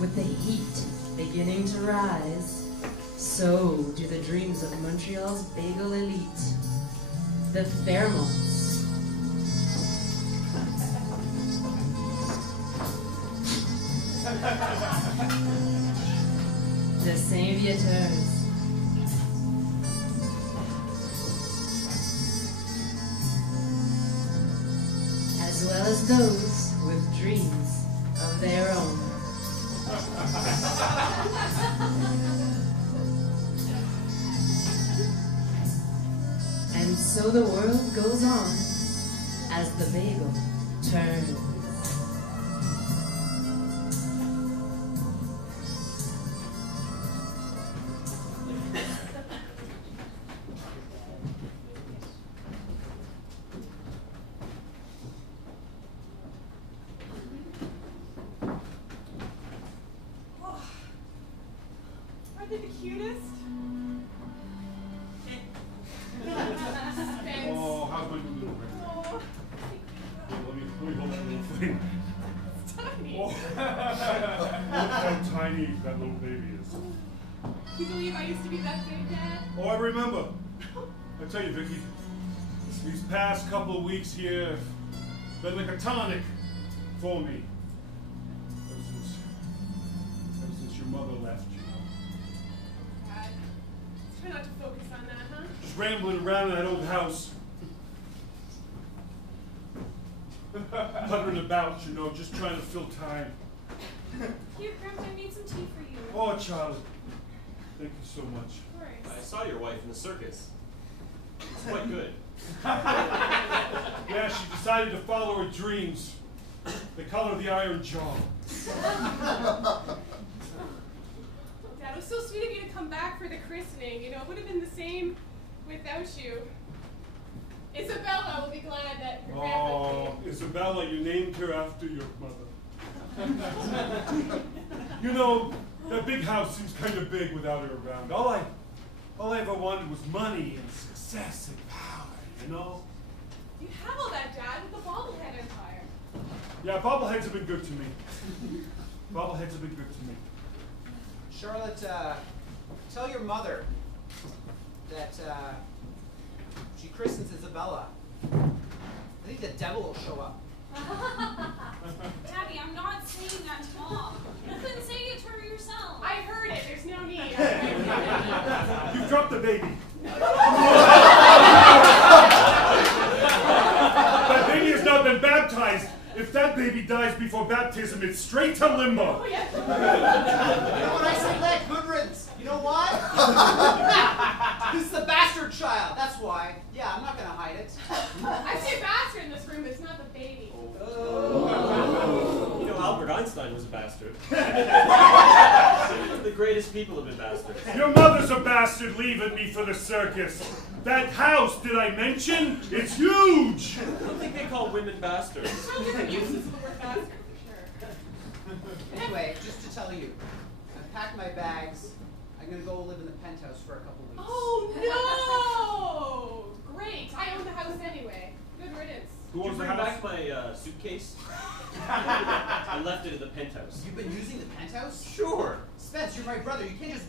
With the heat beginning to rise, so do the dreams of Montreal's bagel elite, the Fairmounts. The St-Viateurs. As well as those with dreams of their own. And so the world goes on as the bagel turns. Aren't they the cutest? Oh, how's my new little friend? Oh. Let me hold that little thing. It's tiny. Oh. Look how tiny that little baby is. Can you believe I used to be that big, Dad? Oh, I remember. I tell you, Vicky, these past couple of weeks here have been like a tonic for me. Ever since your mother left, you know. Dad, let's try not to focus on that, huh? Just rambling around in that old house. Puttering about, you know, just trying to fill time. Here, Grandpa, I made some tea for you. Oh, Charlie, thank you so much. Of course. I saw your wife in the circus. It's quite good. Yeah, she decided to follow her dreams. The color of the iron jaw. Dad, it was so sweet of you to come back for the christening. You know, it would have been the same without you. Isabella will be glad that your grandpa Oh, came. Isabella, you named her after your mother. You know, that big house seems kind of big without her around. All I ever wanted was money and success and power, you know? You have all that, Dad, with the bobblehead empire. Yeah, bobbleheads have been good to me. Bobbleheads have been good to me. Charlotte, tell your mother that she christens Isabella. I think the devil will show up. Daddy, I'm not saying that to Mom. You couldn't say it to her yourself. I heard it. There's no need. You dropped the baby. That baby has not been baptized. If that baby dies before baptism, it's straight to limbo. Oh, yeah. You know when I say that, good riddance. You know why? This is the bastard child. That's why. Yeah, I'm not going to hide it. I see a bastard in this room, but it's not the baby. You know, Albert Einstein was a bastard. The greatest people have been bastards. Your mother's a bastard leaving me for the circus. That house, did I mention? It's huge! I don't think they call women bastards. There's no different uses of the word bastard, for sure. Anyway, just to tell you, I packed my bags. I'm going to go live in the penthouse for a couple weeks. Oh, no! Great. I own the house anyway. Good riddance. Who Did you owns the bring house? back my suitcase? I left it in the penthouse. You've been using the penthouse? Sure. Spence, you're my brother. You can't just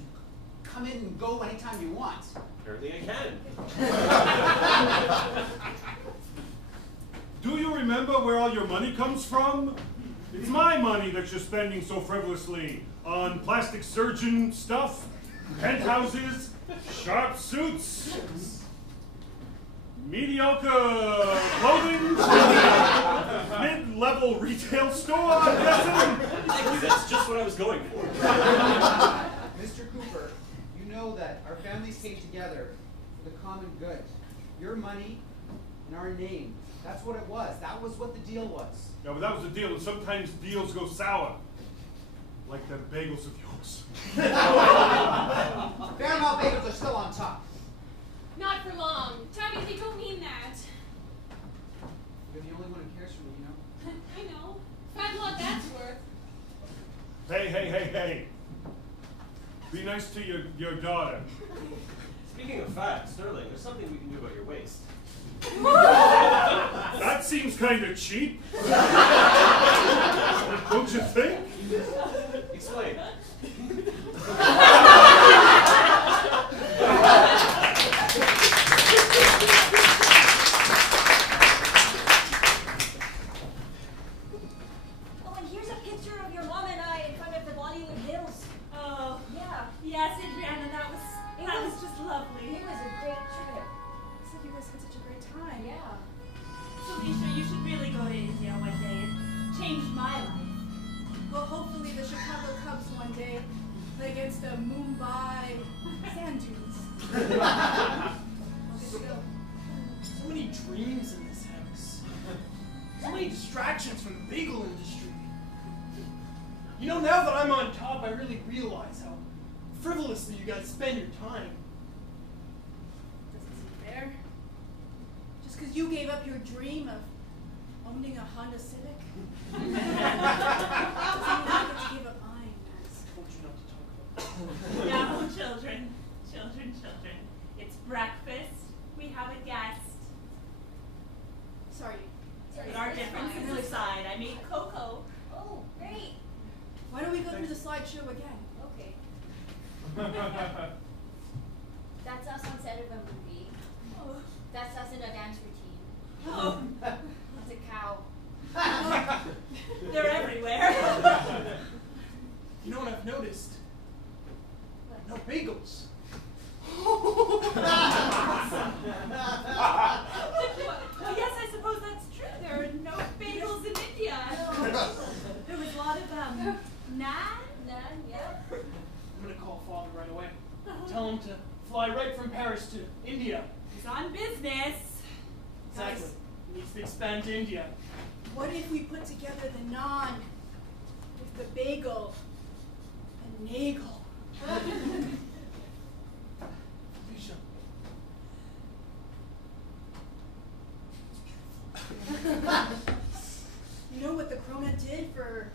come in and go anytime you want. Apparently I can. Do you remember where all your money comes from? It's my money that you're spending so frivolously on plastic surgeon stuff, penthouses, sharp suits, mediocre clothing, mid-level retail store, I'm guessing. Thank you, that's just what I was going for. Mr. Cooper, you know that our families came together for the common good. Your money and our name. That's what it was. That was what the deal was. Yeah, but that was the deal, and sometimes deals go sour. Like the bagels of yours. Fairmount bagels are still on top. Not for long. Daddy, they don't mean that. You're the only one who cares for me, you know? I know. Find what that's worth. Hey. Be nice to your daughter. Speaking of fat, Sterling, there's something we can do about your waist. That seems kind of cheap. Don't you think? Explain. good time. Yeah. Felicia, you should really go to India one day. It changed my life. Well, hopefully the Chicago Cubs one day play against the Mumbai sand dunes. We'll get to go. So many dreams in this house. So many distractions from the bagel industry. You know, now that I'm on top, I really realize how frivolously you guys spend your time. Doesn't seem fair. Just because you gave up your dream of owning a Honda Civic, doesn't mean I get to give up mine, Max. I told you not to talk about it. Now, children. It's breakfast. We have a guest. Sorry. But our differences aside, I made cocoa. Oh, great. Why don't we go through the slideshow again? Okay. That's us on set of a movie. Oh. That's us in a dance routine. Oh. It's a cow. They're everywhere. You know what I've noticed? What? No bagels. Well, yes, I suppose that's true. There are no bagels in India. There was a lot of naan. None, yeah. I'm gonna call Father right away. Tell him to fly right from Paris to India. He's on business. Exactly. Guys. He needs to expand to India. What if we put together the naan with the bagel and nagel? Felicia. You know what the cronut did for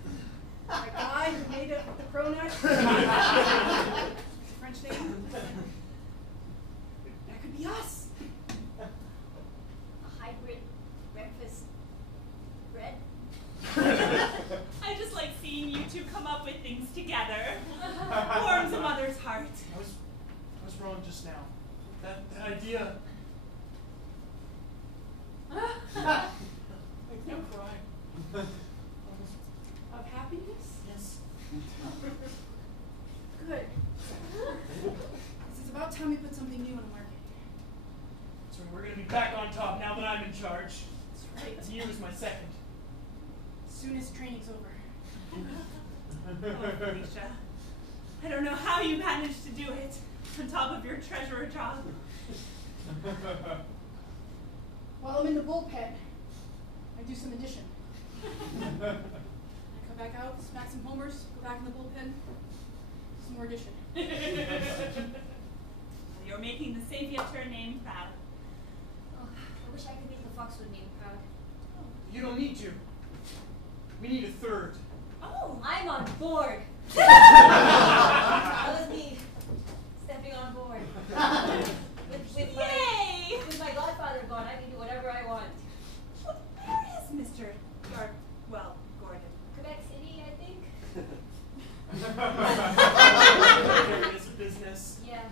a guy who made it with the cronut? French name? That could be us. A hybrid breakfast bread. I just like seeing you two come up with things together. Warms a mother's heart. I was wrong just now. That idea. Don't cry. Of happiness? Yes. Good. It's about time we put something new on the market. So we're gonna be back on top now that I'm in charge. That's right. You is my second. As soon as training's over. Oh, Felicia. I don't know how you managed to do it on top of your treasurer job. While I'm in the bullpen, I do some addition. I come back out, smack some homers, go back in the bullpen, some more addition. You're making the St-Viateurs name proud. Oh, I wish I could make the FOXWOOD name proud. You don't need to. We need a third. Oh, I'm on board. That was me stepping on board. Yay! With my godfather gone, I can do whatever I want. Where is Mr. Gordon? Quebec City, I think. There is a business. Yeah.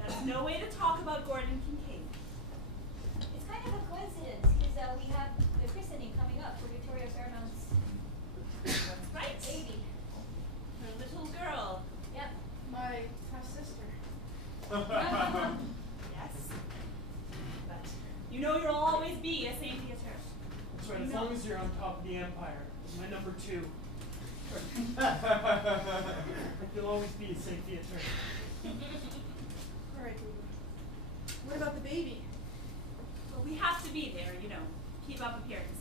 That's no way to talk about Gordon Kincaid. It's kind of a coincidence because we have the christening coming up for Victoria Fairmounts' That's right. baby. Her little girl. Yep. My half-sister. Yes. But you know you'll always be a St-Viateurs. That's right, as long as you're on top of the empire. My number 2. You'll always be a St-Viateurs. All right, Boo. What about the baby? Well, we have to be there, you know, keep up appearances.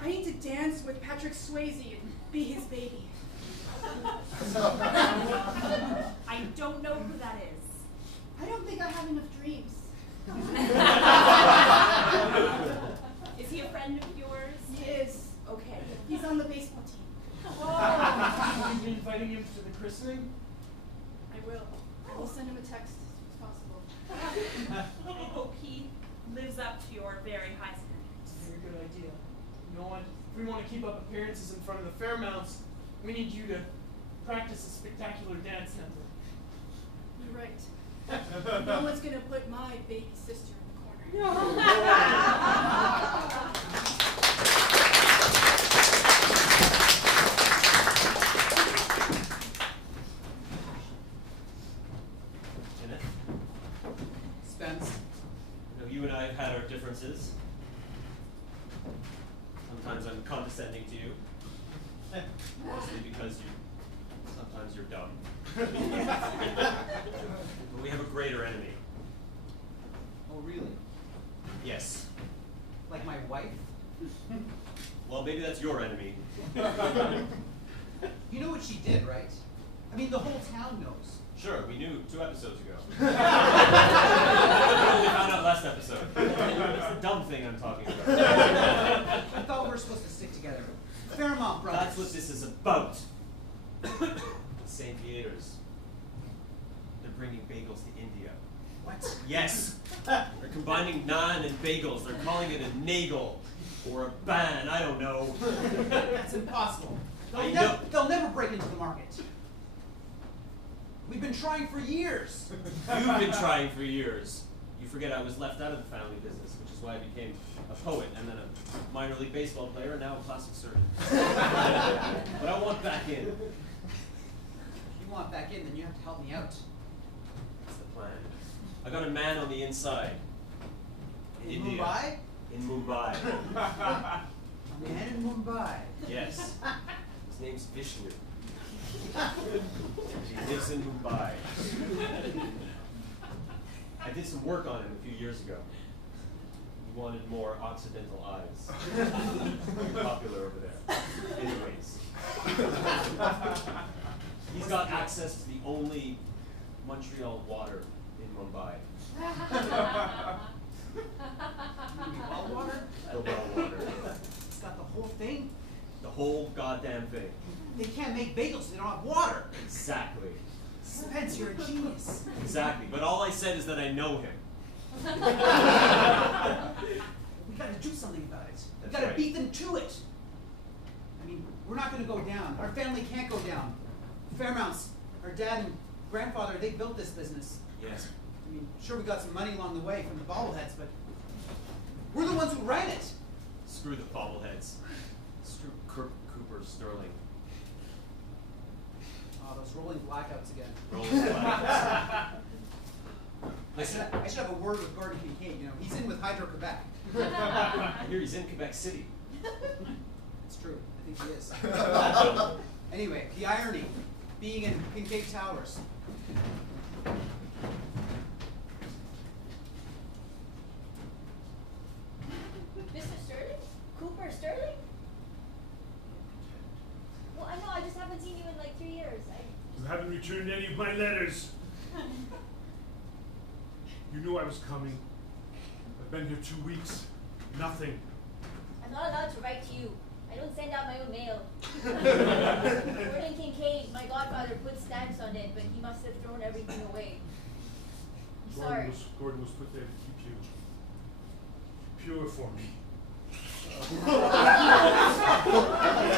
I need to dance with Patrick Swayze and be his baby. I don't know who that is. I don't think I have enough dreams. Is he a friend of yours? He is. Okay. He's on the baseball team. Will you be inviting him to the christening? I will. I will send him a text as soon as possible. I hope he lives up to your very high standards. Very good idea. You know what? If we want to keep up appearances in front of the Fairmounts, we need you to practice a spectacular dance number. You're right. No one's gonna put my baby sister in the corner. differences. Sometimes I'm condescending to you. Mostly because sometimes you're dumb. But we have a greater enemy. Oh, really? Yes. Like my wife? Well, maybe that's your enemy. You know what she did, right? I mean, the whole town knows. Sure, we knew 2 episodes ago. We only found out last episode. It's the dumb thing I'm talking about. I thought we were supposed to stick together. Fairmount brothers. That's what this is about. St-Viateurs. They're bringing bagels to India. What? Yes. They're combining naan and bagels. They're calling it a nagel. Or a ban, I don't know. That's impossible. know. They'll never break into the market. We've been trying for years. You've been trying for years. You forget I was left out of the family business, which is why I became a poet and then a minor league baseball player and now a plastic surgeon. But I want back in. If you want back in, then you have to help me out. That's the plan. I got a man on the inside. In India. Mumbai? In Mumbai. A man in Mumbai. Yes. His name's Vishnu. He lives in Mumbai. I did some work on him a few years ago. He wanted more Occidental eyes. Very popular over there. Anyways. He's got access to the only Montreal water in Mumbai. Well water? The well water. It's got the whole thing? The whole goddamn thing. They can't make bagels if they don't have water. Exactly. Spence, you're a genius. Exactly. But all I said is that I know him. We gotta do something about it. We That's gotta right. beat them to it. I mean, we're not gonna go down. Our family can't go down. Fairmounts, our dad and grandfather, they built this business. Yes. I mean, sure, we got some money along the way from the bobbleheads, but we're the ones who ran it. Screw the bobbleheads. Screw Cooper Sterling. Oh, those rolling blackouts again. Rolling blackouts. I should have a word with Gordon Kincaid. You know, he's in with Hydro-Quebec. I hear he's in Quebec City. It's true. I think he is. Anyway, the irony, being in Kincaid Towers. Mr. Sterling? Cooper Sterling? Well, I know, I just haven't seen you in like 3 years. You haven't returned any of my letters. You knew I was coming. I've been here 2 weeks. Nothing. I'm not allowed to write to you. I don't send out my own mail. Gordon Kincaid, my godfather, put stamps on it, but he must have thrown everything away. I'm sorry. Gordon was put there to keep you pure for me.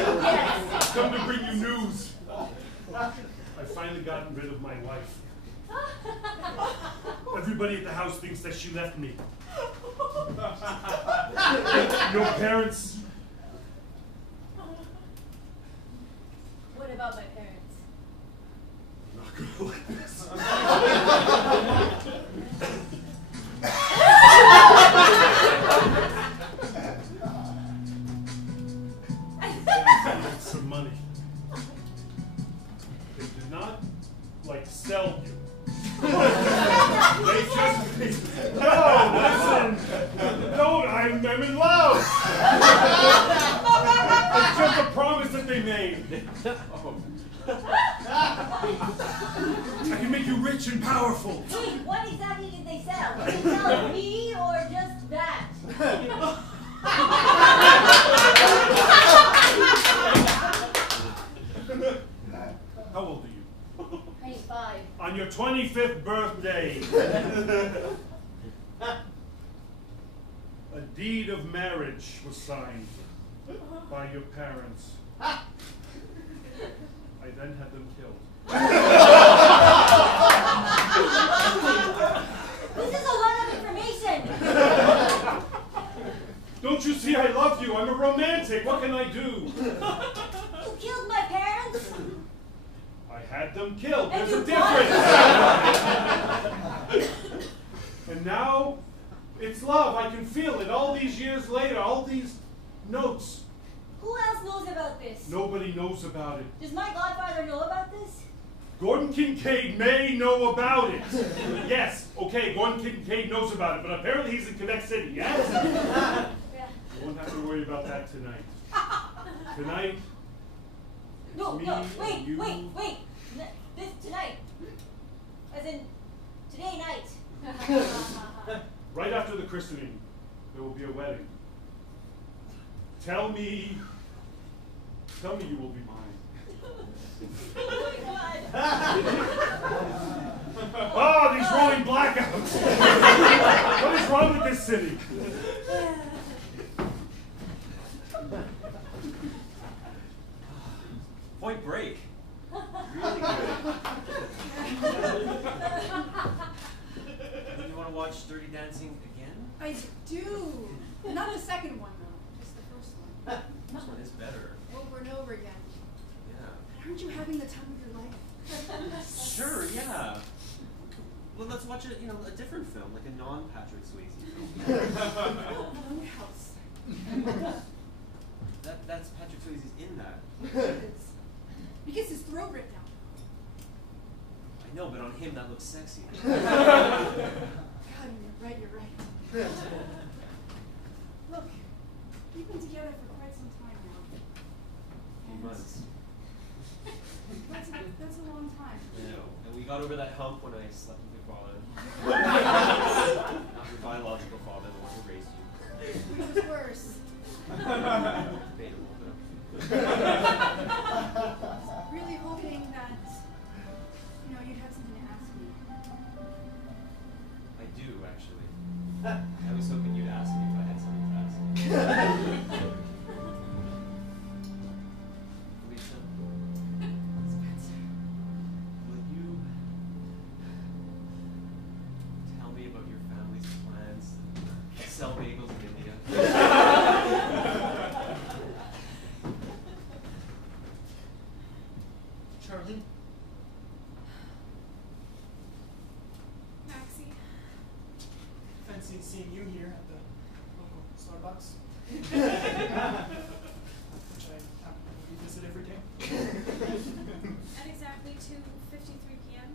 Yes. Come to bring you news. I've finally gotten rid of my wife. Everybody at the house thinks that she left me. Your parents. What about my parents? I'm not gonna like this. I want some money. They did not, like, sell you. They just, no, listen, don't, I'm in love. It's just a promise that they made. I can make you rich and powerful. Wait, what exactly did they sell? Did they sell me or just that? How old are you? 25. On your 25th birthday, a deed of marriage was signed by your parents. I then had them killed. This is a lot of information. Don't you see I love you? I'm a romantic. What can I do? You killed my parents? I had them killed. And There's a you difference. And now, it's love. I can feel it. years later, all these notes. Who else knows about this? Nobody knows about it. Does my godfather know about this? Gordon Kincaid may know about it. Yes, okay, Gordon Kincaid knows about it, but apparently he's in Quebec City, yes? Yeah. You won't have to worry about that tonight. Tonight, No, me no, and you. wait. This tonight. As in, today night. Right after the christening, there will be a wedding. Tell me you will be mine. Oh my God. Oh, these rolling blackouts! What is wrong with this city? Point Break. Really good. You want to watch Dirty Dancing again? I do. Not the second one, though. Just the first one. This one is better. Over and over again. Yeah. But aren't you having the time of your life? Sure, yeah. Well, let's watch a different film, like a non-Patrick Swayze film. Own house. That's Patrick Swayze's in that. He gets his throat ripped out. I know, but on him that looks sexy. God, you're right. Look, we've been together for quite some time now. Few months. That's a long time. I know. And we got over that hump when I slept with your father. Not your biological father, the one who raised you. It was worse. Debatable, though. Really hoping that, you'd have something to ask me. I do, actually. I was hoping you'd ask me if I had something to ask you. Felicia, will you tell me about your family's plans to sell bagels in India? Charlie? Maxie. Fancy seeing you here at the local Starbucks. Which I happen to revisit every day. At exactly 2:53 p.m.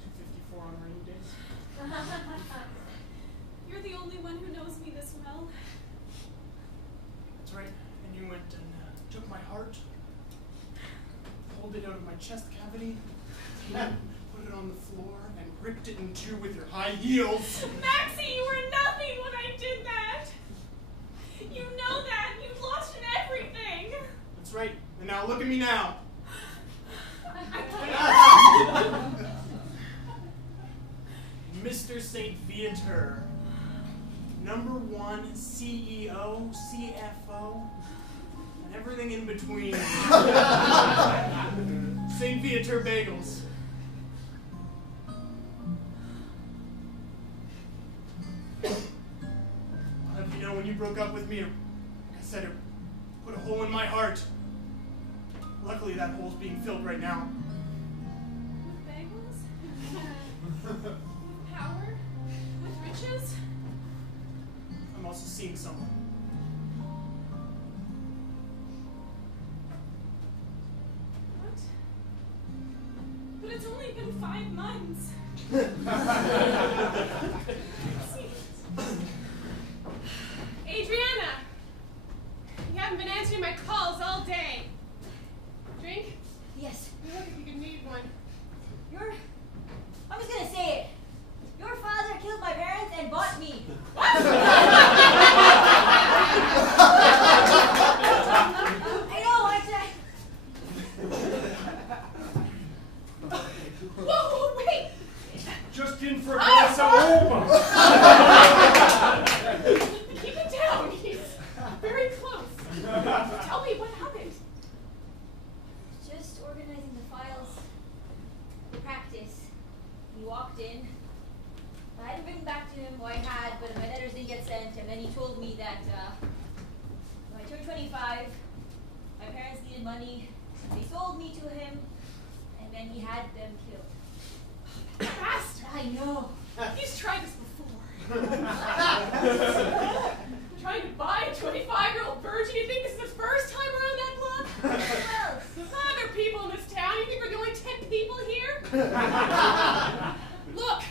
2:54 on rainy days. You're the only one who knows me this well. That's right. And you went and took my heart, pulled it out of my chest cavity, put it on the floor, and ripped it in two with your high heels. Maxie, you were nothing when I did that. You know that. You've lost in everything. That's right. And now look at me now. Mr. St-Viateurs, #1 CEO, CFO, and everything in between. St-Viateurs bagels. I'll have you know, when you broke up with me, like I said, it put a hole in my heart. Luckily, that hole's being filled right now. With bagels? With power? With riches? I'm also seeing someone. What? But it's only been 5 months. Adrianna! You haven't been answering my calls all day. Drink? Yes. You look like you could need one. I'm just gonna say it. Your father killed my parents and bought me. I know, Whoa, wait! Just in for a glass of Oma. Keep it down. He's very close. Tell me what happened. Just organizing the files for practice. He walked in. I hadn't written back to him, or I had, but my letters didn't get sent, and then he told me that when I turned 25, my parents needed money. They sold me to him, and then he had them killed. Bastard! I know. He's tried this before. Look,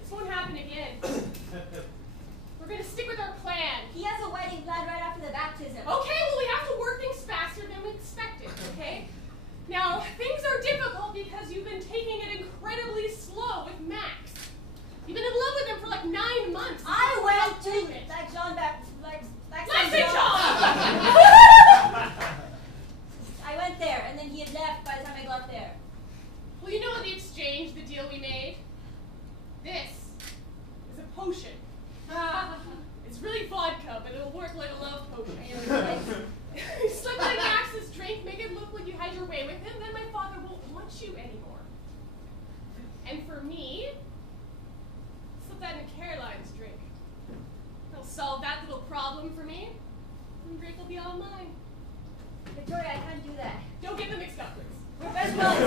this won't happen again. We're going to stick with our plan. He has a wedding planned right after the baptism. Okay, well, we have to work things faster than we expected, okay? Now, things are difficult because you've been taking it incredibly slow with Max. You've been in love with him for like 9 months. I went to I went there, and then he had left by the time I got there. Well, you know the exchange, the deal we made? This is a potion. It's really vodka, but it'll work like a love potion. You slip in Max's drink, make it look like you had your way with him, then my father won't want you anymore. And for me, slip that in Caroline's drink. It'll solve that little problem for me, and the drink will be all mine. Victoria, I can't do that. Don't get them mixed up, please. We're best buds.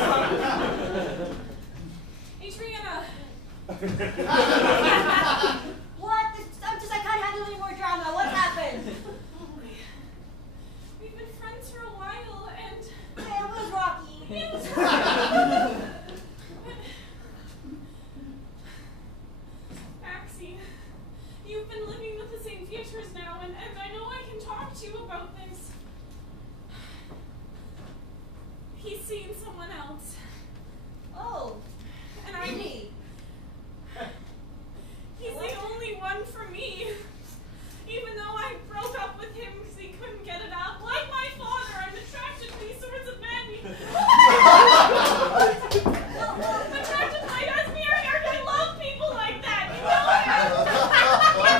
Adrianna. What? I can't handle any more drama. What happened? We've been friends for a while, and It was rocky. it was rocky. Maxie, you've been living with the St-Viateurs now, and I know I can talk to you about this. He's seen someone else. Oh, And really? He's the only one for me. Even though I broke up with him because he couldn't get it up. Like my father, I'm attracted to these sorts of men. Attracted to my husband, I love people like that. You know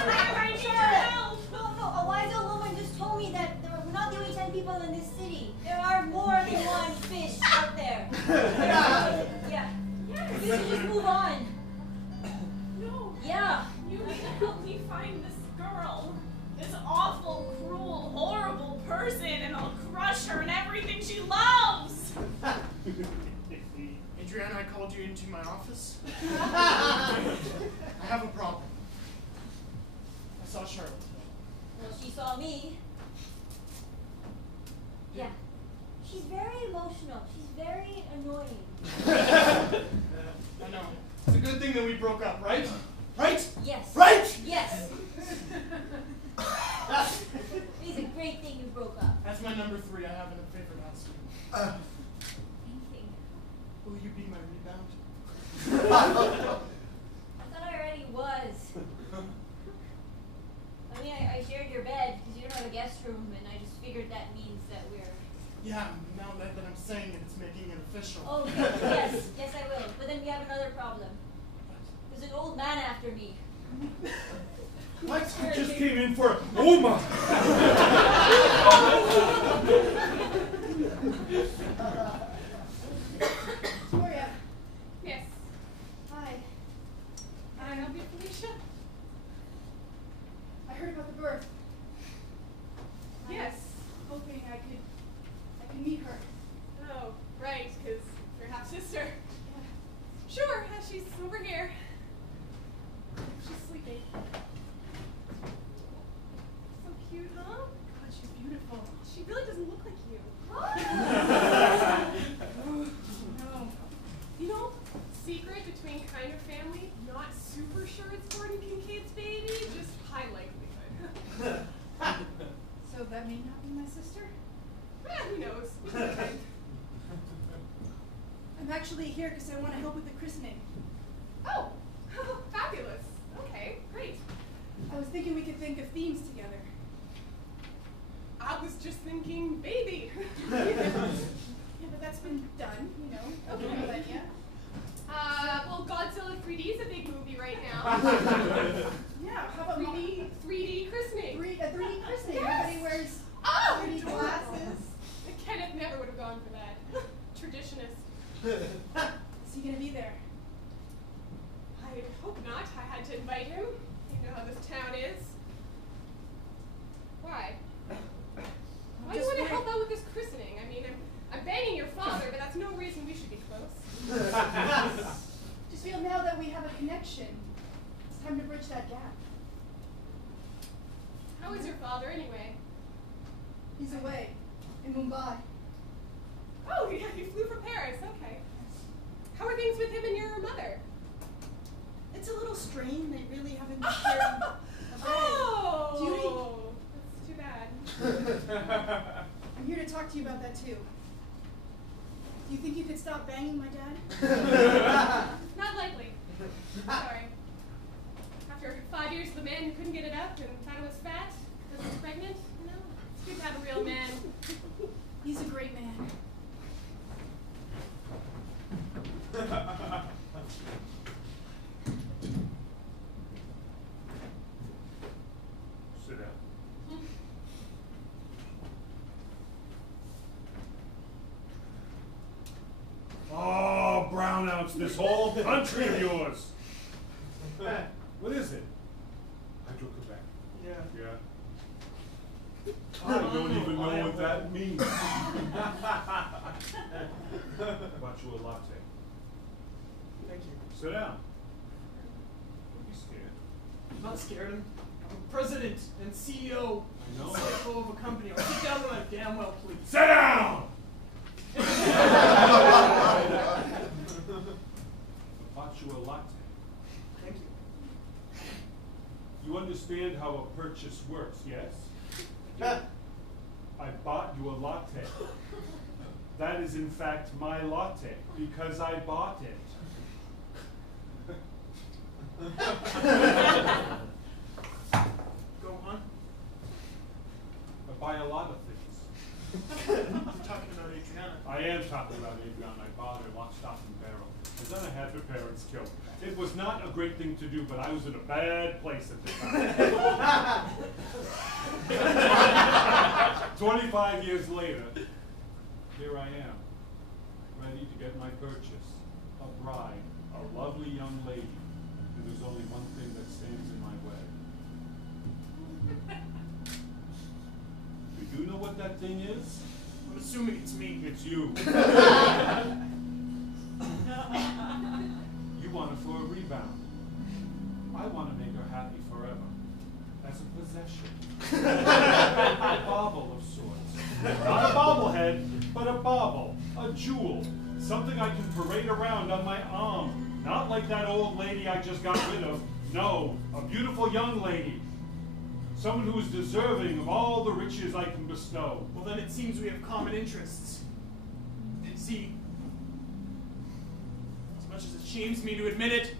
that. I need your help. No, a wise old woman just told me that we're not the only 10 people in this city. There are more than one fish out there. Yeah. You should just move on. No. Yeah. You need to help me find this girl. This awful, cruel, horrible person, and I'll crush her and everything she loves. Adrianna, I called you into my office. I have a problem. I saw Charlotte. Well, she saw me. Yeah. She's very emotional. She's very annoying. I know. It's a good thing that we broke up, right? Right? Yes. Right? Yes. It's a great thing you broke up. That's my number 3. I have in a favorite house. Anything. Will you be my rebound? I thought I already was. I mean, I shared your bed because you don't have a guest room, and I just figured that means that we're... Yeah, now that I'm saying it, it's making it official. Oh, yes. Yes, I will. But then we have another problem. There's an old man after me. What? I just came in for oh my! Victoria. Yes. Hi. Can I help you, Felicia? I heard about the birth. Yes. Hoping I could meet her. Oh, right, because you're half sister. Sure, she's over here. She's sleeping. So cute, huh? God, she's beautiful. She really doesn't look like you. No. You know, secret between kind of family, not super sure it's Gordon Kincaid's baby, just high likelihood. So that may not be my sister? Who knows? I'm actually here because I want to help with the christening. Oh, fabulous. Okay, great. I was thinking we could think of themes together. I was just thinking baby. Yeah, but that's been done, you know. Okay, Millennia. Well, Godzilla 3D is a big movie right now. Yeah, how about 3D christening. 3D christening? Yes. Everybody wears 3D adorable. glasses. Kenneth never would have gone for that. Traditionist. Is he going to be there? I hope not. I had to invite him. You know how this town is. Why? Why do you want to help out with this christening? I mean, I'm banging your father, but that's no reason we should be close. Just feel now that we have a connection, it's time to bridge that gap. How is your father anyway? He's away in Mumbai. Oh, yeah, he flew from Paris. Okay. How are things with him and strain. They really haven't been sharing a bed. Oh, that's too bad. I'm here to talk to you about that too. Do you think you could stop banging my dad? Not likely. Sorry. After 5 years with a man who couldn't get it up and thought it was fat because he was pregnant, you know, it's good to have a real man. He's a great man. Sit down. Oh, brownouts, this whole country of yours. What is it? Hydro-Quebec. Yeah. Yeah. I don't even know what that means. Bought you a latte. Thank you. Sit down. Don't be scared. I'm not scared. I'm president and CEO. I know. CFO of a company. I'll sit down when I damn well please. Sit down! Bought you a latte. Thank you. You understand how a purchase works, yes? I bought you a latte. That is in fact my latte, because I bought it. Go on. I buy a lot of things. I'm talking about Adrianna. I am talking about Adrianna. I bought her lock, stock, and barrel. And then I had her parents killed. It was not a great thing to do, but I was in a bad place at the time. 25 years later, here I am, ready to get my purchase. A bride, a lovely young lady. And there's only one thing that stands in my way. Do you know what that thing is? I'm assuming it's me. It's you. You want her for a rebound. I want to make her happy forever. As a possession. A bauble of sorts. Not a bobblehead, but a bauble. A jewel. Something I can parade around on my arm. Not like that old lady I just got rid of. No, a beautiful young lady. Someone who is deserving of all the riches I can bestow. Well, then it seems we have common interests. See, as much as it shames me to admit it,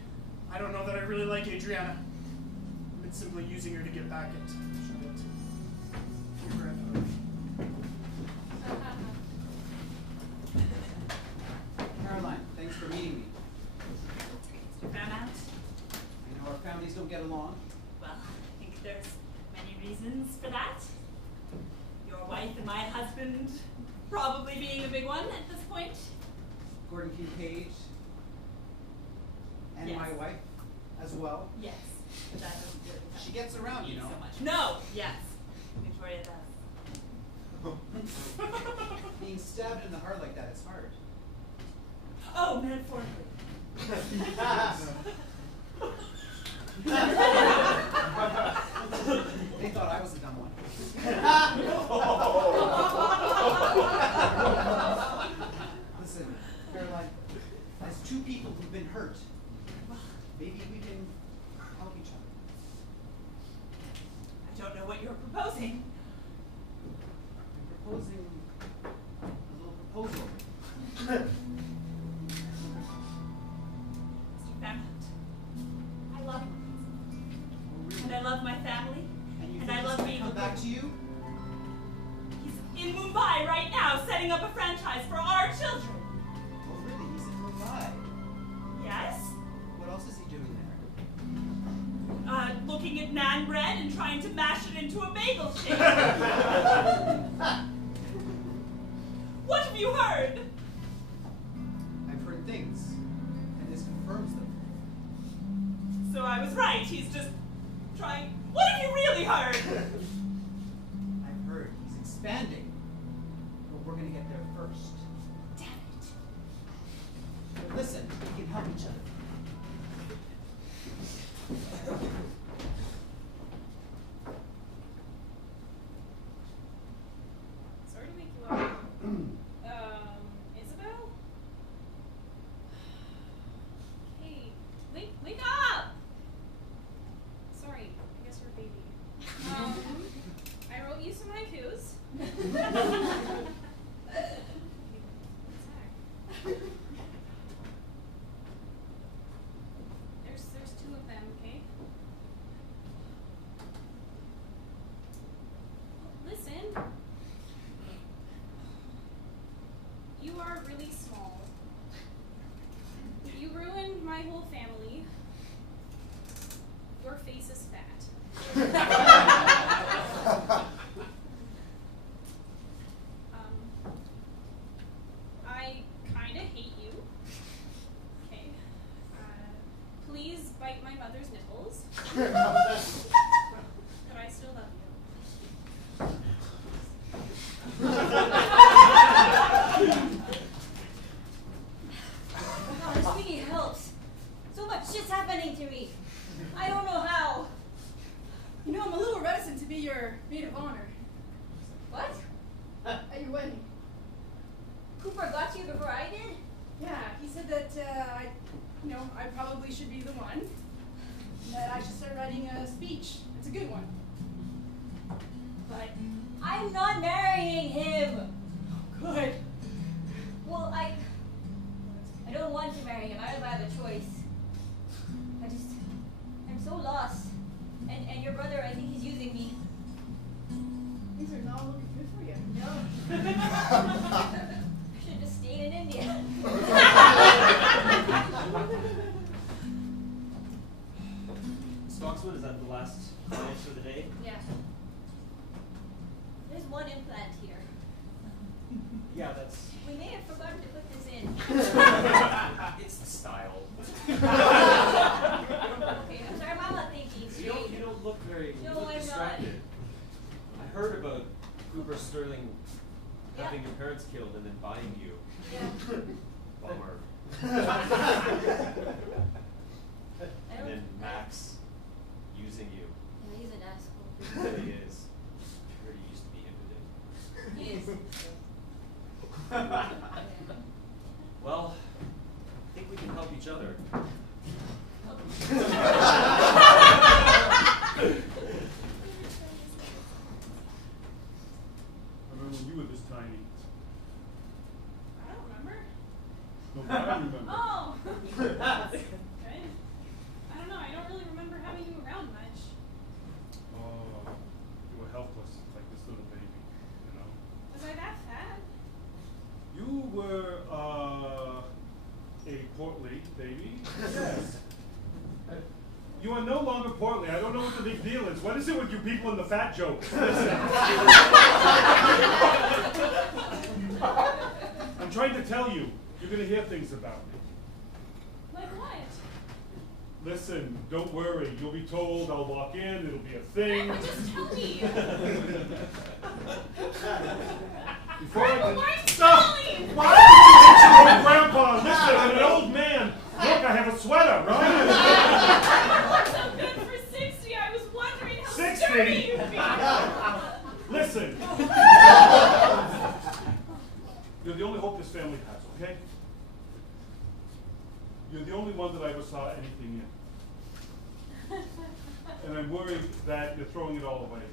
I don't know that I really like Adrianna. I've been simply using her to get back at Charlotte. Your grandmother. Caroline, thanks for meeting me. Mr. Fairmount? I know our families don't get along. Well, I think there's many reasons for that. Your wife and my husband probably being a big one at this point. Gordon Kincaid and Yes. my wife as well. Yes. But that doesn't really She gets around, you know. so much. No! Yes. Victoria does. Being stabbed in the heart like that, it's hard. Oh, metaphorically. They thought I was a dumb one. Listen, Caroline, as two people who've been hurt, maybe we can help each other. I don't know what you're proposing. I'm proposing a little proposal. Mr. Fairmount, I love you. Oh, really? And I love my family. And you And think I this love will being come back to you? He's in Mumbai right now, setting up a franchise for our children. Oh, really? He's in Mumbai. Yes? What else is he doing there? Looking at naan bread and trying to mash it into a bagel shape. What have you heard? I've heard things, and this confirms them. So I was right. He's just trying. What have you really heard? I've heard he's expanding, but we're gonna get there first. Damn it. But listen, we can help each other. Sorry to wake you up. Isabel? Hey, wake up! whole family, your face is fat. I kinda hate you. Okay. Please bite my mother's nipples. But I still love you. God, speaking helps. So much shit's happening to me. I don't know how. You know, I'm a little reticent to be your maid of honor What? at your wedding. Cooper got you before I did? Yeah, he said that I probably should be the one. That I should start writing a speech. It's a good one. But I'm not marrying him. Good. Well, I don't want to marry him. I don't have a choice. I'm so lost. And your brother, I think he's using me. Things are not looking good for you. No. I should have just stayed in India. Miss Foxwood, is that the last client for the day? Yeah. There's one implant here. Yeah, that's... We may have forgotten to put this in. It's the style. Okay, I'm sorry, I'm not thinking straight. You don't look very No, you look I'm not. distracted. I heard about Cooper Sterling Yeah. having your parents killed and then buying you. Yeah. Bummer. I And don't- then Max using you. Yeah, he's an asshole. He is. I heard he used to be impotent. He is. Well, I think we can help each other. I remember when you were this tiny. I don't remember. No, but I remember. Oh! Good. I don't know, I don't really remember having you around much. Oh, you were helpless, like this little baby, you know? Was I that fat? You were, a portly baby. Yes. You are no longer portly. I don't know what the big deal is. What is it with you people and the fat joke? Listen. I'm trying to tell you. You're going to hear things about me. Like what? Listen, don't worry. You'll be told. I'll walk in. It'll be a thing. Just tell me. Before I can... Why are you Stop! telling? Why did you hit your old grandpa? Listen, I'm an old man. Look, I have a sweater, right? So good for 60. I was wondering how 60? sturdy you'd be. Listen. You're the only hope this family has, okay? You're the only one that I ever saw anything in. And I'm worried that you're throwing it all away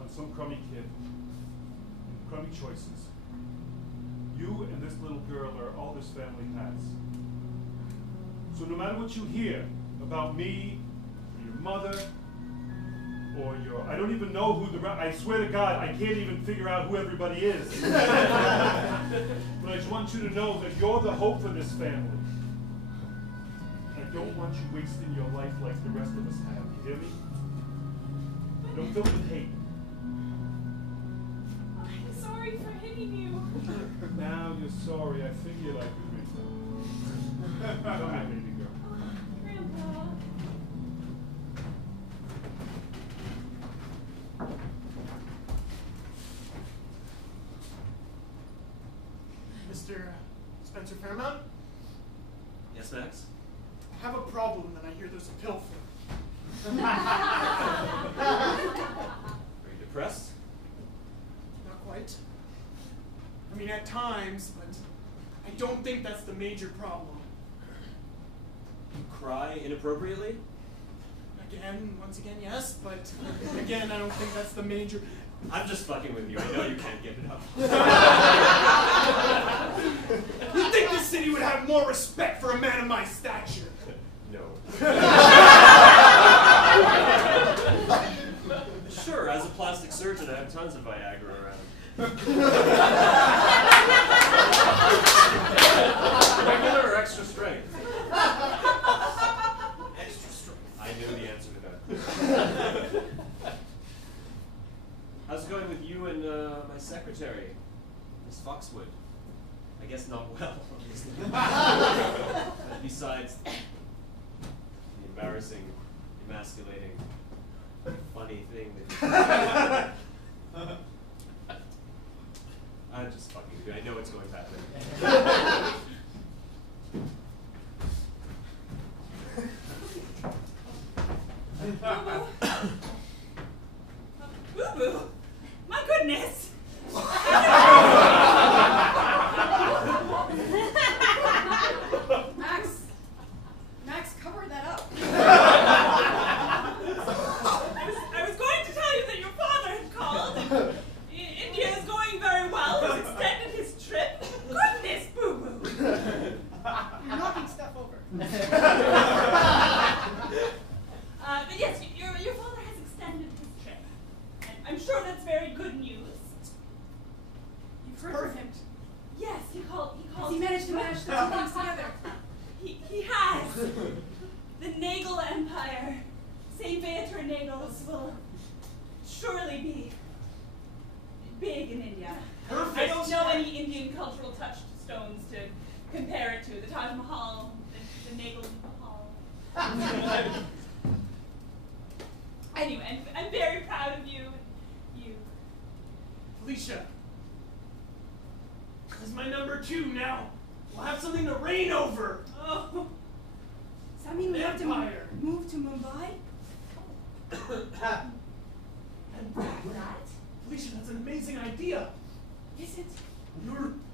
on some crummy kid. Crummy choices. You and this little girl are all this family has. So no matter what you hear about me, or your mother, or your, I don't even know who I swear to God, I can't even figure out who everybody is. But I just want you to know that you're the hope for this family. I don't want you wasting your life like the rest of us have. You hear me? Don't fill it with hate. I'm sorry for hitting you. Now you're sorry. I figured I could make that. Come on, baby girl. Grandpa. Mr. Spencer Fairmount? Yes, Max? I have a problem and I hear there's a pill for it. Are you depressed? Not quite. I mean, at times, but I don't think that's the major problem. You cry inappropriately? Once again, yes, but again, I don't think that's the major... I'm just fucking with you. I know you can't give it up. You'd think this city would have more respect for a man of my stature. No. Sure, as a plastic surgeon, I have tons of Viagra around. Regular or extra strength? FOXWOOD. I guess not well, obviously. Besides the embarrassing, emasculating, funny thing that I'm just fucking with you. I know what's going to happen. Boo-boo! My goodness! Max, cover that up. I was going to tell you that your father had called. India is going very well. He's extended his trip. Goodness, boo-boo! You're knocking stuff over. But yes, your father has extended his trip. And I'm sure that's very good news. You've heard from him. Yes, he called. Has he managed to mash the two things together? He has. The Nagel Empire, St-Viateurs Nagels, will surely be big in India. Perfect. I don't know any Indian cultural touchstones to compare it to. The Taj Mahal, the Nagel Mahal. Anyway, I'm very proud of you. Felicia, this is my #2 now. We'll have something to reign over. Oh. Does that mean we have to Empire. move to Mumbai? That? Felicia, that's an amazing idea. Is it?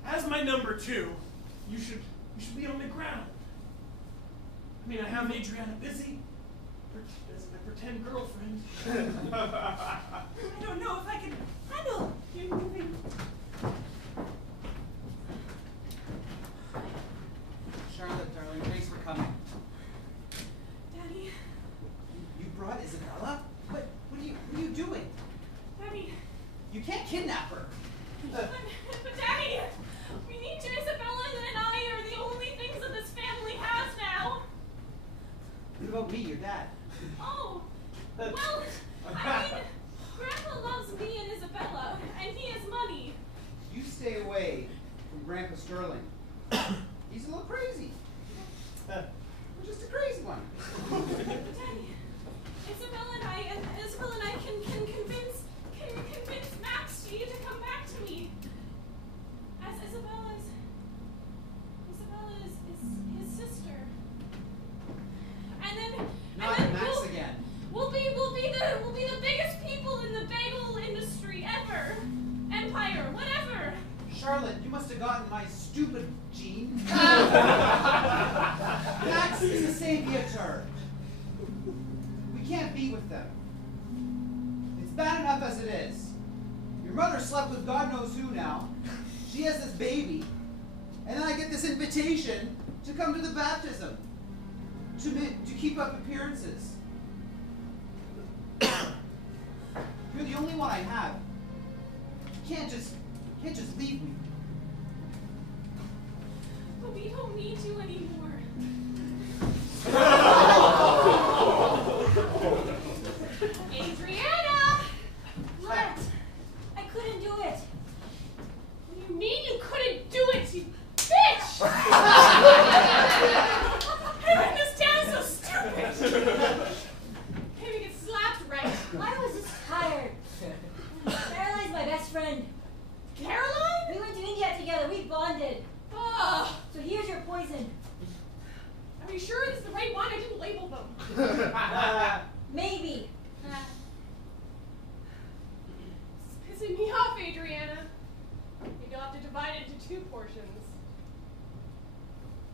As my #2, you should be on the ground. I mean, I have Adrianna busy as my pretend girlfriend. I don't know if I can handle you moving. Charlotte, darling, thanks for coming. Daddy, You brought Isabella? What are you doing? Daddy. You can't kidnap her. But Daddy, we need you. Isabella and I are the only things that this family has now. What about me, your dad? Oh, well, I mean, Grandpa loves me and Isabella, and he has money. You stay away from Grandpa Sterling. He's a little crazy. We're just a crazy one. Daddy, Isabella and I can convince Max to you to come back to me. As Isabella is his sister. And then Not Max again. We'll be the biggest people in the bagel industry ever. Empire, whatever. Charlotte, you must have gotten my stupid gene. Max is a St-Viateur. We can't be with them. It's bad enough as it is. Your mother slept with God knows who now. She has this baby. And then I get this invitation to come to the baptism. To keep up appearances. You're the only one I have. You can't just leave me. But we don't need you anymore. Adrianna! What? I couldn't do it. What do you mean you couldn't do it, you bitch? Everyone in this town is so stupid. Maybe get slapped right. I was just tired. Caroline's my best friend. Caroline? We went to India together. We bonded. Oh, So here's your poison. are you sure it's the right one? I didn't label them. Maybe. This is pissing me off, Adrianna. Maybe you'll have to divide it into 2 portions.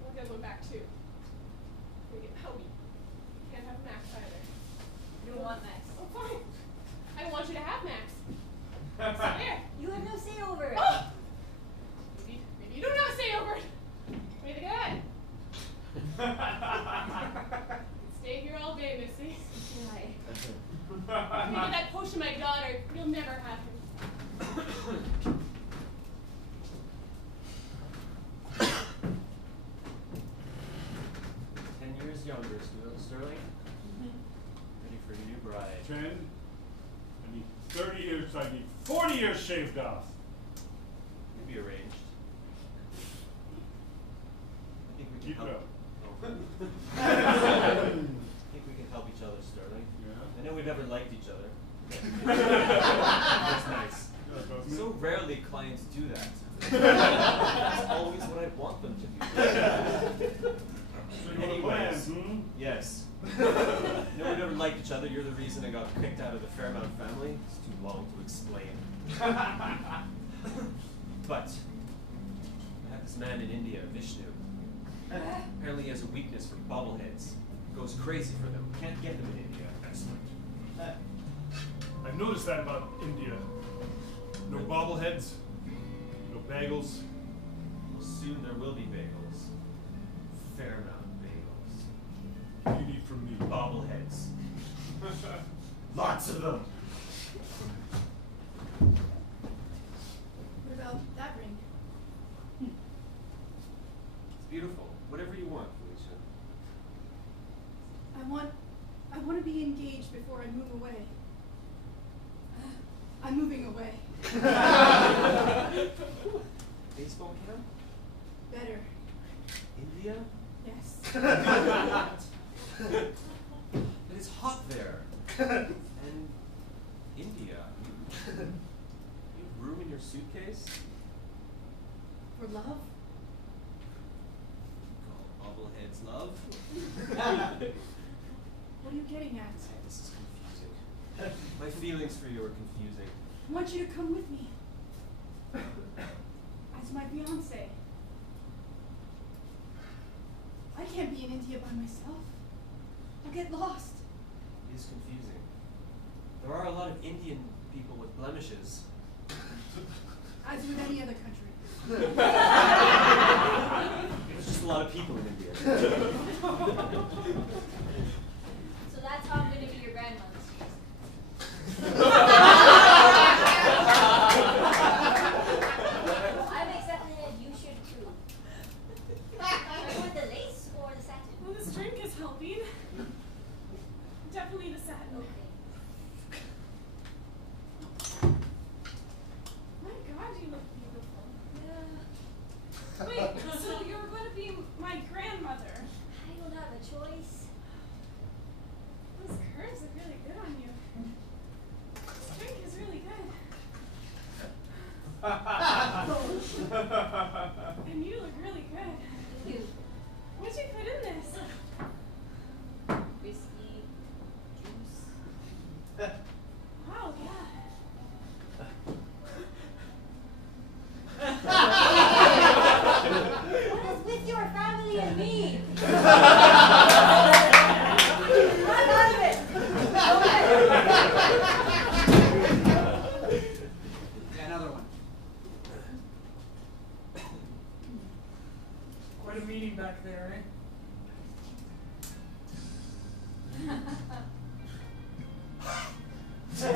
We'll go back 2. We get Howdy. Can't have Max either. You don't want Max. Oh, fine. I don't want you to have Max. It's not there. You have no say over it. Oh! Maybe you don't have a say over it. Maybe go ahead. Stay here all day, Missy. Why? If you get that potion my daughter, you'll never have him. 10 years younger, Sterling. Ready for your new bride. 10. I need 30 years. I need 40 years shaved off. could be arranged. I think we can Keep it help. up. I think we can help each other, Sterling. Yeah. I know we've never liked each other. That's nice. Yeah, both So me. rarely clients do that. That's always what I want them to do. So you want a plan, Anyways, yes. No, we never liked each other. You're the reason I got kicked out of the Fairmount family. It's too long to explain. But I have this man in India, Vishnu. Apparently he has a weakness for bobbleheads. Goes crazy for them. Can't get them in India. Excellent. I've noticed that about India. No bobbleheads, no bagels. Well, soon there will be bagels. Fairmount bagels. What do you need from me? Bobbleheads. Lots of them. What about that ring? It's beautiful. Whatever you want, Felicia. I want to be engaged before I move away. I'm moving away. Baseball camp? Better. India? Yes. But it's hot there. And India. You have room in your suitcase? For love? Call bobbleheads love? What are you getting at? This is confusing. My feelings for you are confusing. I want you to come with me. As my fiancé. I can't be in India by myself. I'll get lost. It is confusing. There are a lot of Indian people with blemishes. As with any other country. There's just a lot of people in India. So that's how I'm going to be your grandmother. I'm accepting it. You should too. Are you with the lace or the satin? Well, this drink is helping. Definitely the satin. Okay. My God, you look beautiful. Yeah. Wait, so you're going to be my grandmother? I don't have a choice. Those curves look really good on you. This drink is really good. And you look really good. You. What'd you put in this? Whiskey. Juice. Wow, yeah. What is with your family and me? I'm out of it. Yeah, another one. Quite a meeting back there, eh? You're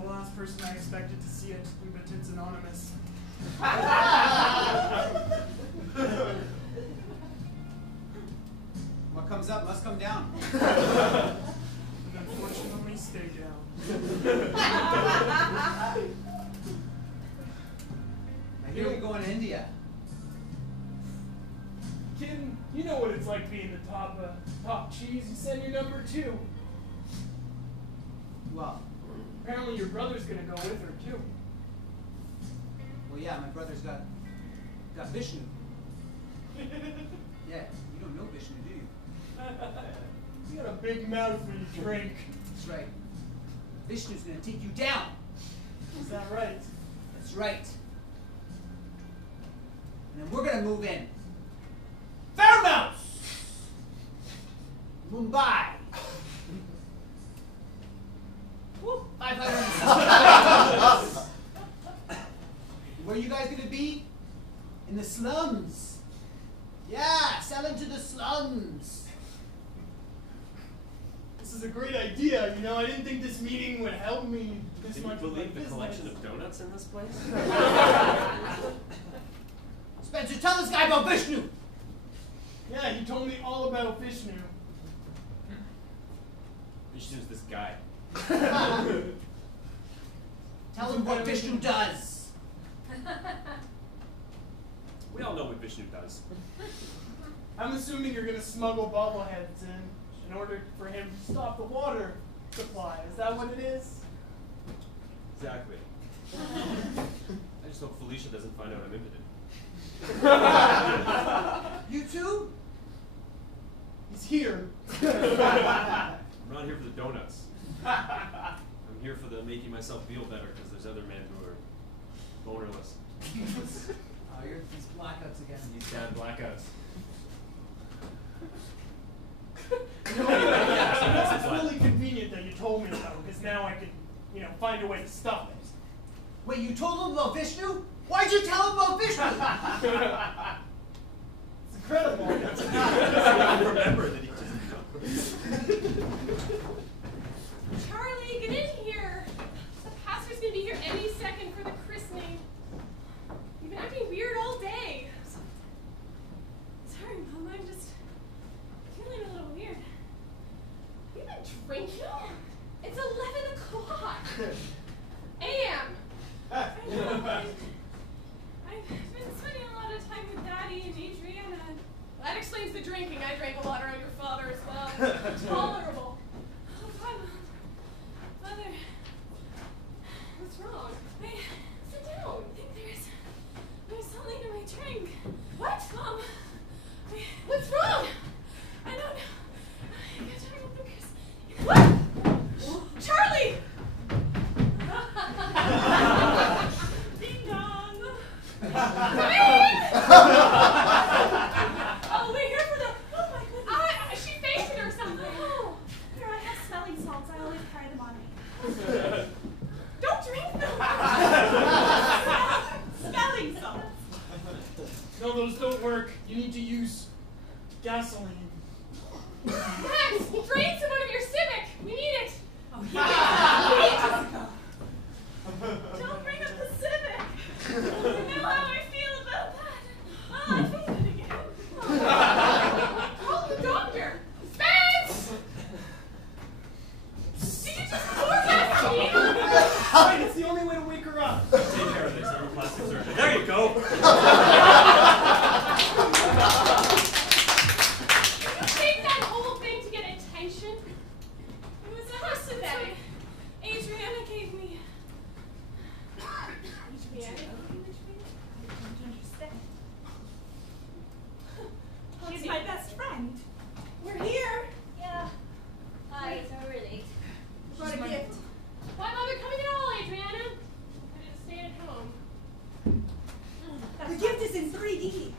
the last person I expected to see at Lubatins Anonymous. What comes up must come down. And unfortunately, stay down. I hear you're going to India. Kid, you know what it's like being the top cheese. You send your number 2. Well, Apparently your brother's gonna go with her too. well, yeah, my brother's got Vishnu. Yeah, you don't know Vishnu, do you? You got a big mouth when you drink. That's right. Vishnu's gonna take you down. Is that right? That's right. And then we're gonna move in. Fairmounts! Mumbai. Woo, 500. Where are you guys gonna be? In the slums. Yeah, selling to the slums. This is a great idea, you know. I didn't think this meeting would help me this Can you much with my believe the business. collection of donuts in this place? Spencer, tell this guy about Vishnu. Yeah, he told me all about Vishnu. Vishnu's this guy. Tell him what Vishnu does. We all know what Vishnu does. I'm assuming you're gonna smuggle bobbleheads in order for him to stop the water supply. Is that what it is? Exactly. I just hope Felicia doesn't find out I'm impotent. You too? He's here. I'm not here for the donuts. I'm here for the making myself feel better because there's other men who are bonerless. Oh, you're these blackouts again. These damn blackouts. It's really convenient that you told me though, because now I can, find a way to stop it. Wait, you told him about Vishnu? Why'd you tell him about Vishnu? It's incredible. I remember that he just Charlie, get in here. The pastor's gonna be here any second for the christening. You've been acting weird all day. Sorry, Mom, I'm just feeling a little weird. Have you been drinking? It's 11 o'clock. A.M. I've been spending a lot of time with Daddy and Adrianna. That explains the drinking. I drank a lot around your father as well. Tolerable. Oh, God, Mother. What's wrong? Sit down. I think there's something in my drink. What? Mom. What's wrong? I don't know. I got time with the Chris. What? Charlie! Ding dong. Come in! Oh, we're here for the. Oh my goodness. She fainted or something. Oh. Here, I have smelling salts. I always carry them on me. Don't drink them. Smelling salts. No, those don't work. You need to use gasoline. Max, drain some out of your Civic. We need it. Oh, yeah. Don't bring up the Civic. You know how I feel about that. Oh, I fainted again. Call the doctor. Spence! Did you just pour gasoline on her? Right, it's the only way to wake her up. take care of this. I'm a plastic surgeon. There you go. Take that whole thing to get attention. It was pathetic. Adrianna gave me. Adrianna? I don't understand. She's my best friend. We're here. Yeah. Hi, so we're late. Brought a gift. Why bother coming at all, Adrianna? I just stayed at home. The gift is in 3D.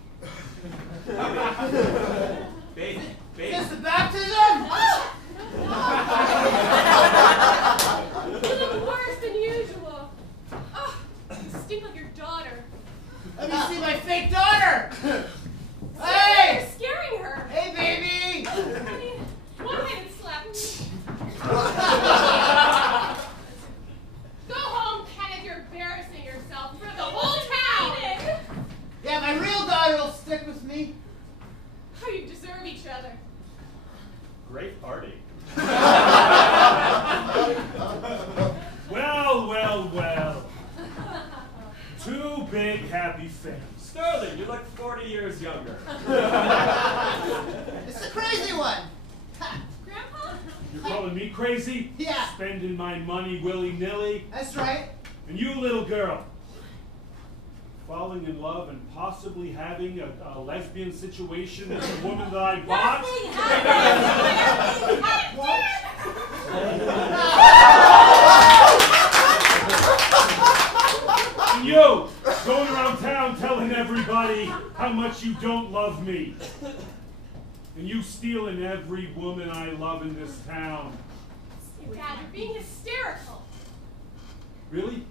Babe. Is the baptism? You look worse than usual. Oh, you stink like your daughter. Let me see my fake daughter. You're Hey! scaring her. Hey, baby! Honey, go ahead and slap me. Go home, Kenneth. You're embarrassing yourself in front of the whole town. Yeah, my real daughter will stick with me. How you deserve each other. Great party. Well, well, well. Two big happy families. Sterling, you're like 40 years younger. It's the crazy one. Grandpa? You're calling me crazy? Yeah. Spending my money willy-nilly? That's right. And you, little girl, falling in love and possibly having a lesbian situation with the woman that I bought? And you, going around town telling everybody how much you don't love me. And you stealing every woman I love in this town. Dad, you're being hysterical. Really?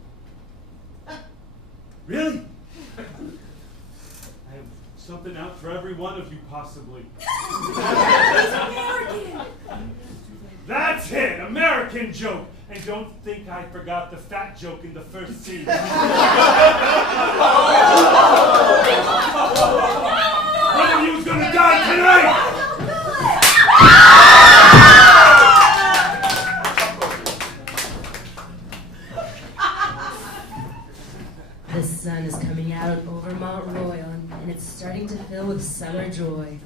Really? I have something out for every one of you, possibly. He's American. That's it! American joke! And don't think I forgot the fat joke in the first scene. One of you's gonna die tonight! The sun is our joy.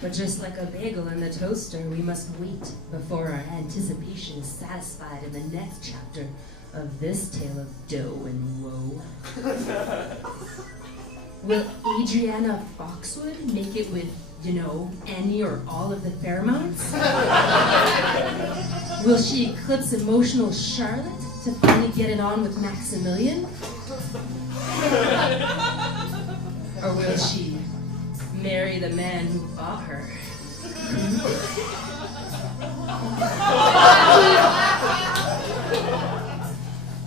But just like a bagel in the toaster, we must wait before our anticipation is satisfied in the next chapter of this tale of dough and woe. Will ADRIANNA FOXWOOD make it with, you know, any or all of the Fairmounts? Will she eclipse emotional Charlotte to finally get it on with MAXAMILLION? Or will she marry the man who bought her?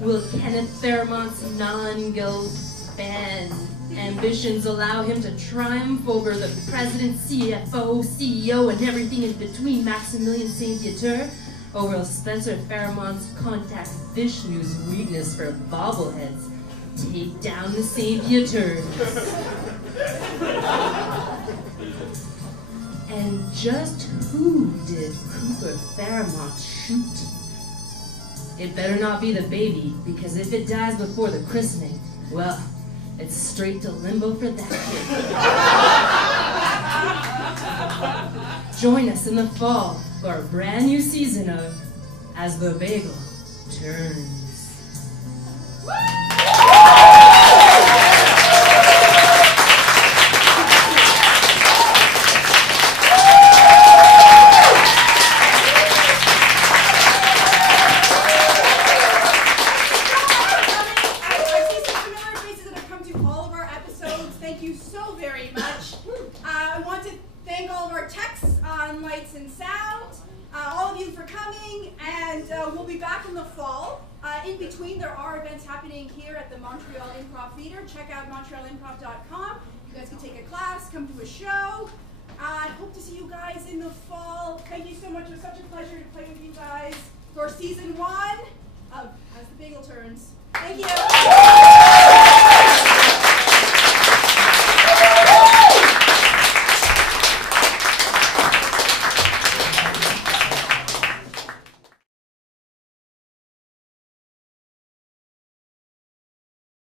Will Kenneth Fairmont's non-guild fan ambitions allow him to triumph over the president, CFO, CEO, and everything in between MAXAMILLION St-Viateurs? Or will Spencer Fairmont's contact Vishnu's weakness for bobbleheads take down the St-Viateurs? And just who did Cooper Fairmont shoot? It better not be the baby, because if it dies before the christening, well, it's straight to limbo for that kid. Join us in the fall for a brand new season of As the Bagel Turns. In between, there are events happening here at the Montreal Improv Theatre. Check out montrealimprov.com. You guys can take a class, come to a show. I hope to see you guys in the fall. Thank you so much. It was such a pleasure to play with you guys for season 1 of As the Bagel Turns. Thank you.